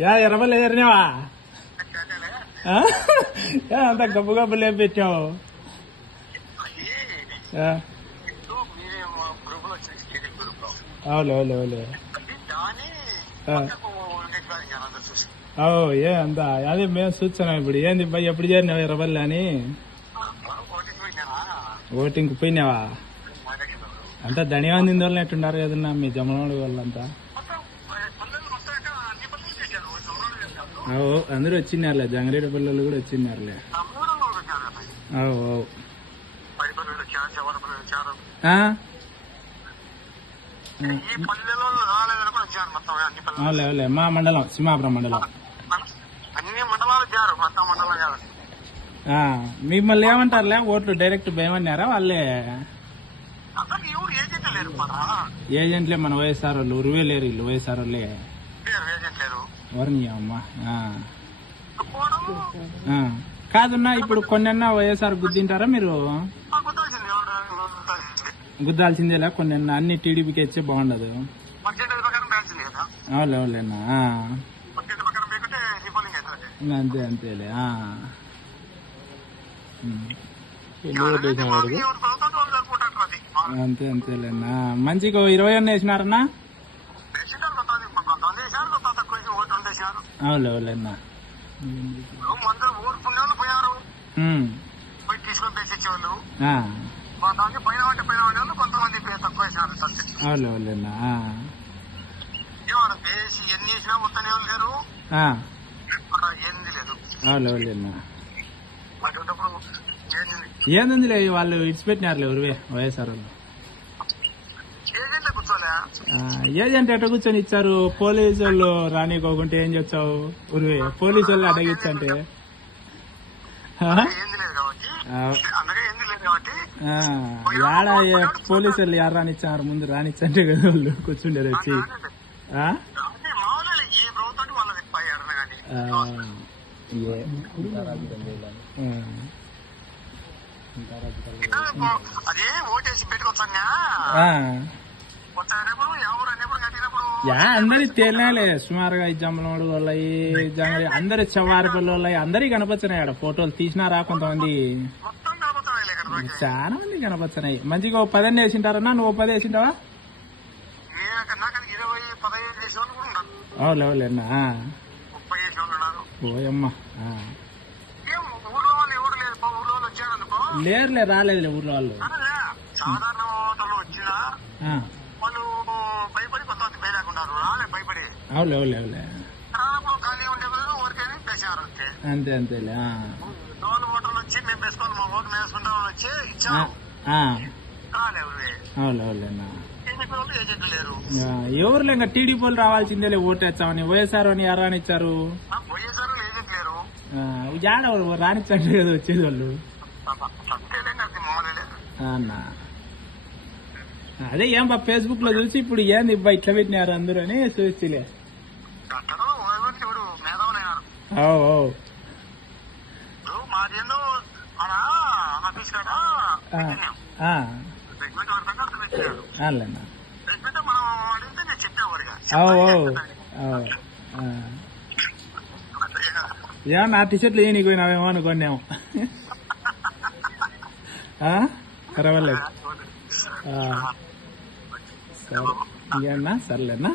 Yeah Errabelli ఎదిరినావా అంత గబ్బు గబ్బు లేపెట్టావు. అవులే అవులే అవులే ఏ అంత అదే మేము చూస్తున్నాం. ఇప్పుడు ఏంది భయ్ ఎప్పుడు చేరినావు ఎర్రబల్లి అని? ఓటింగ్ పోయినావా? అంతా ధనియావంది వాళ్ళని ఎట్టుండారు కదన్నా మీ జమలవాడి వాళ్ళంతా? అందరూ వచ్చినారులే, జంగారెడ్డి పిల్లలు కూడా వచ్చినారులే. అవులే మా మండలం సింహాపురం మండలం. మిమ్మల్ని ఏమంటారులే ఓట్లు డైరెక్ట్ భయమన్నారా వాళ్ళే? ఏజెంట్లే మన వైఎస్ఆర్ వాళ్ళు. ఉరువే లేరు వీళ్ళు వైఎస్ఆర్ వాళ్ళే. ఎవరిని అమ్మా కాదున్నా ఇప్పుడు కొన్నన్నా వైఎస్ఆర్ గుద్దింటారా మీరు? గుద్దాల్సిందేలా కొన్నన్నా అన్ని టీడీపీకి ఇచ్చే బాగుండదు. అవులే అవులేనా అంతే అంతేలే. అంతే అంతేలేనా. మంచిగా 20 అన్న వేసినారన్నా? అవులే అవులేనా. అవులే అవులేనా. అవులే అవులేనా. ఏందిలే వాళ్ళు ఇడిచిపెట్టినారులే ఉరివే వైఎస్ఆర్ వాళ్ళు. ఏజెంట్ ఎట్ట కూర్చొని ఇచ్చారు? పోలీసు వాళ్ళు రానికోకుంటే ఏం చెప్తావు? ఉరివే పోలీసు వాళ్ళు అడగిచ్చంటే యాడ పోలీసు వాళ్ళు యారు రానిచ్చారు? ముందు రానిచ్చంటే కదా వాళ్ళు కూర్చుండేది వచ్చి. అందరి తేలినాలే సుమారుగా జమ్మలవాడు వాళ్ళవి అందరు చెవారిపల్లి వాళ్ళవి అందరికి కనపచ్చినాయి. ఆడ ఫోటోలు తీసినారా కొంతమంది? చాలా మంది కనపచ్చినాయి. మంచిగా 10 వేసింటారన్నా? నువ్వు 10 వేసింటావా? అవులే అవులేనా. ఓయమ్మా లేరులే, రాలేదులే ఊర్లో వాళ్ళు. అవులే అవులే అవులే అంతే అంతేలే. అవులే అవులేనా. ఎవరులే ఇంకా టీడీపీ వాళ్ళు రావాల్సిందేలే ఓటేస్తామని. వైఎస్ఆర్ అని ఎవరు రానిచ్చారు? యాడ రానిచ్చండి కదా వచ్చేది వాళ్ళు. అన్నా అదే ఏం బా ఫేస్బుక్ లో చూసి ఇప్పుడు ఏంది ఇబ్బా ఇట్లా పెట్టినారు అందరూ అని చూసిలే. ఏమన్నా నా టీషర్ట్లు ఏ నీకు పోయినావేమో అనుకున్నాము. పర్వాలేదు. సరే ఇంకేమన్నా సర్లేనా.